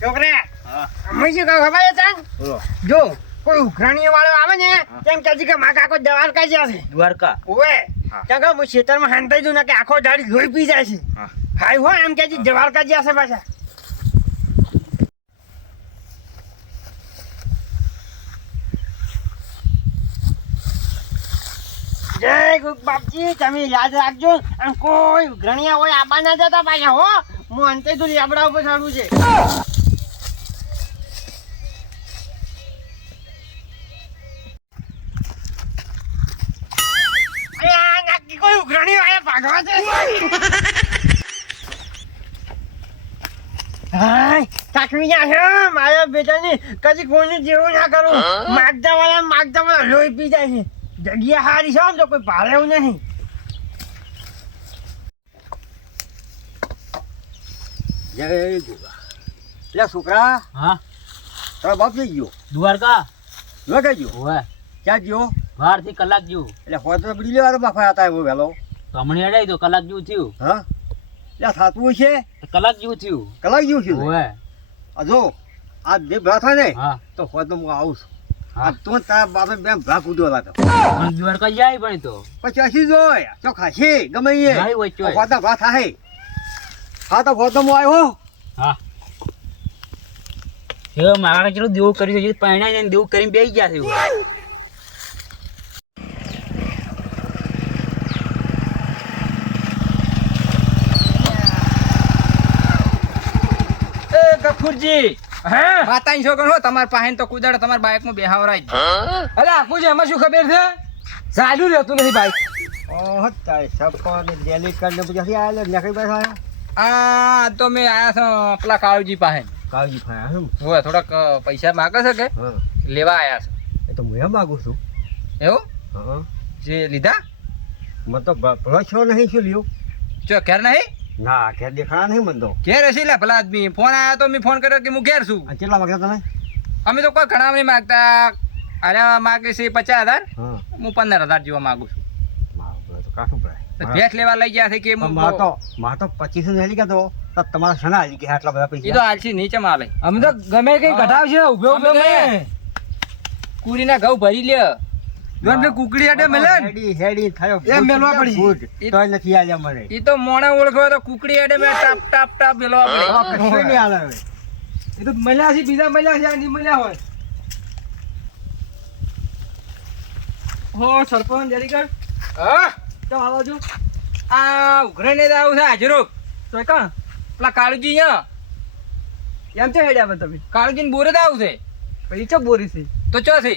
છોકરા અમે શું કહું ખબર છે જો કોઈ ઉઘરાણીઓ વાળો આવે ને તેમ કહે છે કે મા કાકો દ્વારકા જ્યાં છે. દ્વારકા? ઓવે ત્યાં કહું હું ખેતરમાં હાંતાઈ દઉં ને કે આખો દાડી લોહી પી જાય છે. હા. હાય હો એમ કહે છે દ્વારકા જશે પાછા. જય ગુક બાપજી તમે યાદ રાખજો અને કોઈ ઘણીયા હોય આબા ના જતા પાછા હો. હું અંતે તું લેબડા ઉપર ચડું છે. વાળા હાય કાકવી ના છે મારા બેટાની કદી કોઈનું જેવું ના કરું. માગતા વાળા માગતા વાળા લોહી પી જાય છે. જગ્યા હારી છે આમ તો કોઈ ભાડે એવું નહીં જય ગોગા લે છોકરા હા? તારા બાપ જઈ ગયો? દ્વારકા? કઈ ગયો? ઓવે ક્યાં ગયો? બારથી કલાક ગયો. એટલે હોય તો બડી લેવાનો બાફા હતા એવો વહેલો. હમણાં અડાઈ તો કલાક જેવું થયું. હા? યા થાતું છે? કલાક જેવું થયું. કલાક જેવું ઓવે. આ જો આ બે ભા થાય ને હા. તો હોય તો હું આવું છું. તું તારા બાપે બે ભા લાતો પણ દ્વારકા જાય પણ તો. પછી હસી જોય ચો ખાસી ગમે એ. હોતા ભા થાય. હા તો હોતો હું આવ્યો હા. એ મારા કેટલું દેવું કર્યું છે પહેણા દેવું કરીને બેસી ગયા છે. ગફુરજી હા? માતાની છોકરો હો તમાર પાસે તો કુદાડો તમાર બાઇકમાં બેહાવરાય જ. અલે આખું એમાં શું ખબર છે? ચાલુ રહેતું નથી બાઇક ઓહ તારે સપો ને ડેલી કરીને પછી આવેલો નકરી બેઠા આ તો મેં આયા છો પેલા કાળુજી પાસે કાળજી પાસે હોય થોડાક પૈસા માગે છે કે? લેવા આયા છે. એ તો હું એમ માગું છું. એવું? હા. જે લીધા? મને તો ભલો છો નહીં શું લ્યો? ચો ક્યારે નહીં? ના ઘેર દેખાણા નહીં મને તો. ઘેર હશે લે ભલા આદમી. ફોન આવ્યો તો મેં ફોન કર્યો કે હું ઘેર છું. આ કેટલા વાગ્યા તમે? અમે તો કોઈ ઘણા નહીં માગતા. અરે માગે છે પચાસ હજાર. હું. પંદર હજાર જેવા માગું છું. કાઠું પડે ભેંસ લેવા લઈ ગયા છે કે માર તો માર તો પચીસ હેલી ગયા તો તમારા શના હાલી ગયા? આટલા બધા એ તો આલસી નીચે માલે અમે તો ગમે કઈ. કઢાવશે ઊભો ઉભે. કુરીના ઘઉં ભરી લે જોન કુકડી આડે મળે હેડી હેડી થયો એ મેલવા પડી. તોય નથી આલ્યા મને ઈ તો મોણે ઓળખો તો કુકડી આડે મે ટાપ ટાપ ટાપ મેલવા પડી. આ કશું નહીં આલે હવે. એ તો મળ્યા છે બીજા મળ્યા છે આ નહીં મળ્યા હોય. હો સરપંચ જરીકર હા? તો આવો છો આ ઉઘરે ને આવું છે હાજરો. તો કાં? પેલા કાળુજી અહીંયા. એમ છે હેડ્યા તમે. કાળુજી બોરે જ આવું છે. પછી ચો બોરી છે? તો ચો છે?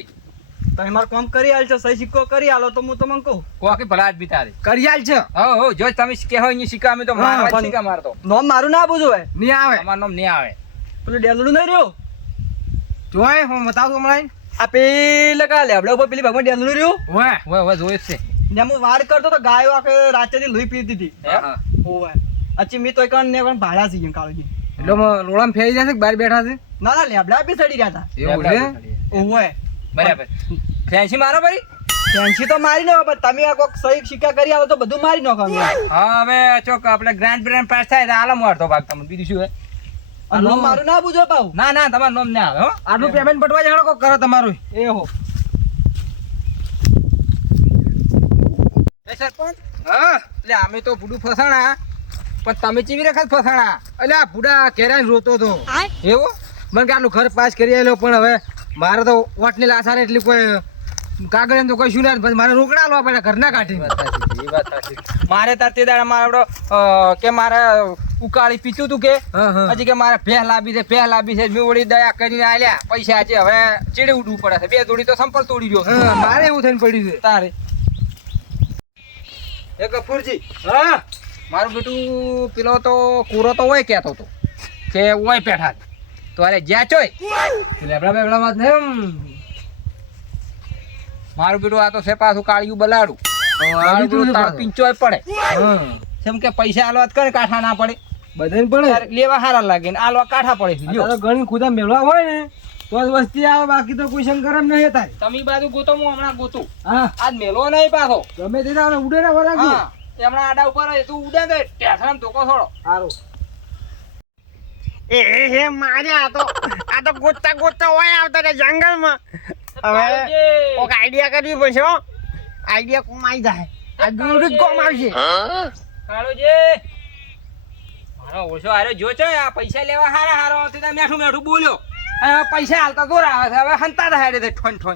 તમે મારું કામ કરી આલ છો સહી સિક્કો કરી આલો તો હું તમને કહું. કોકી ભલા જ બિતારે કરી આલ છો? હો હો જો તમે કહેવો અહીંયા સિક્કા અમે તો મારવા સિક્કા મારતો. નોમ મારું ના પૂછો ભાઈ. નહીં આવે. અમાર નોમ નહીં આવે. પેલું ડેલડું નહીં રહ્યું? જોય હું બતાવું હમણાં. આ પેલે કા લેબડા ઉપર પેલી ભગવાન ડેલડું રહ્યું? વાહ હવે હવે જોઈ છે. ને હું વાડ કરતો તો ગાયો આખે રાતેથી લોહી પીતી હતી? ઓવે અચ્છી મેં તો એક ને પણ ભાડા છે કાળજી. એટલે રોડામાં ફેરી જશે કે બહાર બેઠા છે? ના ના લેબડા બી સડી રહ્યા એવું લેબડા છે ઓવે બરાબર. ફેન્સી મારો ભાઈ? ફેન્સી તો મારી નો પણ તમે આ કોક સહી સિક્કા કરી આવો તો બધું મારી નો અમે. હા હવે ચોક આપણે ગ્રાન્ડ બ્રેન્ડ પાસ થાય તો આલમ વાળતો ભાગ તમને. બીજું શું હે આ નોમ મારું ના પૂછો પાઉ ના ના તમારું નામ ના આવે હો. આટલું પેમેન્ટ પટવા જાણો કોક કરો તમારું. એ હો. એ સરપંચ? હા એટલે અમે તો ભૂડું ફસાણા. પણ તમે ચીવી વખત ફસાણા. એટલે આ ભૂડા કેરાને રોતો હતો એવું? મને કે આટલું ઘર પાસ કરી આવેલો પણ હવે મારે તો વોટની લાસાર એટલી કોઈ કાગળ એમ તો કોઈ શું ના પછી મારે રોકડા આલવા પડે ઘરના કાઢી મારે તાર તે દાડા મારે આપણો, કે મારે ઉકાળી પીતું તું કે? હા હા. હજી કે મારે ભેહ લાવી છે ભેહ લાવી છે મેં વળી દયા કરીને આલ્યા પૈસા છે હવે ચીડે ઉડવું પડે છે. બે જોડી તો સંપલ તોડી રહ્યો હા, મારે એવું થઈને પડ્યું છે. તારે. એ કપૂરજી હા? મારું બેટું પેલો તો કૂરો તો હોય કહેતો હતો કે હોય પેઠા. તો અરે જ્યાં ચોય. લેબડા બેબડામાં ને મારું બેટું આ તો છે પાછું કાળિયું બલાડું? પિંચોય પડે. જેમ કે પૈસા આલવા કરે કાઠા ના પડે. બધાને પડે. લેવા હારા લાગે ને આલવા કાઠા પડે ઘણી ખુદા મેળવા હોય ને તો જ વસ્તી આવે બાકી તો કોઈ શંકર જ નહીં થાય. તમે બાજુ ગોતો હું હમણાં ગોતું. હા. આજ મેળવો નહીં પાછો. ગમે તે ઉડે ને વરાગી હા. એ હમણાં આડા ઉપર તું ઉડે તો ટેસરામ ધોકો થોડો. સારું એ હે માર્યા આ તો આ તો ગોતતા ગોતતા હોય આવતા હતા જંગલમાં. હવે કોક આઈડિયા કરવી પડશે હો. આઈડિયા કોમાઈ જાય. આ દૂર જ કોમ આવશે. કાળુજી. મારો ઓછો આરે જો છો આ પૈસા લેવા હારા હારો હતો તો મેઠું મેઠું બોલ્યો. હવે પૈસા હાલતા દોર આવે છે હવે હંતા થાય રે ઠોન ઠોન.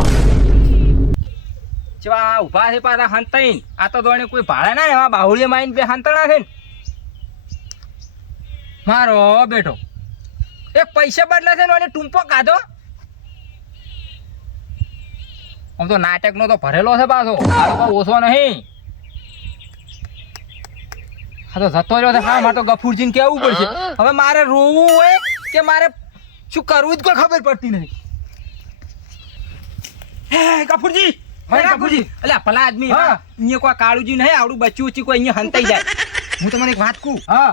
ચવા આ ઊભા છે પાછા હંતાઈન. આ તો દોણે કોઈ ભાડા ના એવા બાહુડીએ માઈન બે હંતણા છે ને. મારો બેઠો એક પૈસા બદલે છે ને એને ટૂંપો કાઢો. આમ તો નાટકનો તો ભરેલો છે પાછો. ઓછો નહીં. હા તો જતો રહ્યો છે. હા મારે તો ગફુરજીને કહેવું પડશે. હવે મારે રોવું હોય કે મારે શું કરવું જ કોઈ ખબર પડતી નથી હે ગફુરજી! અલ્યા ભલા આદમી. હા. અહીંયા કોઈ કાળુજી નહીં આવડું બચ્યું ઉચ્ચી કોઈ અહીંયા હંતાઈ જાય. હું તમને એક વાત કહું. હા.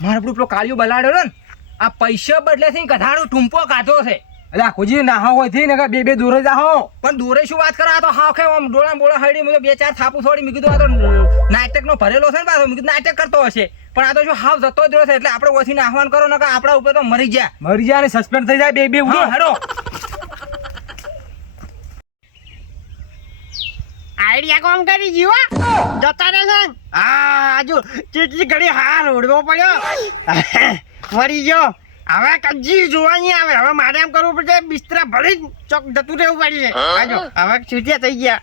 મારે પેલું પેલો કાળિયો બલાડ્યો ને આ પૈસા બદલે થી કઢાડું ટૂંપો કાઢો છે. અલ્યા ખુજી ના હોયથી ને બે બે દૂરે જાહો પણ દૂરે શું વાત કરા તો હાવ કે આમ ડોળા બોળા હડી મેં બે ચાર થાપુ થોડી મેં કીધું આ તો નાટકનો ભરેલો છે ને પાછો. મેં કીધું નાટક કરતો હશે. પણ આ તો શું હાવ જતો જ રહ્યો છે. એટલે આપણે ઓછી આહવાન કરો ને કે આપણા ઉપર તો મરી જાય મરી જાય ને સસ્પેન્ડ થઈ જાય બે બે ઉડો. હેડો. આઈડિયા કોમ કરી જીવા જતા રહેશે ને? હા આજુ ચીટલી ઘડી હાર ઉડવો પડ્યો. મરી ગયો. હવે કજી જોવાની આવે. હવે મારે એમ કરવું પડશે બિસ્તરા ભરી ચોક જતું રહેવું પડશે. હવે છૂટ્યા થઈ ગયા.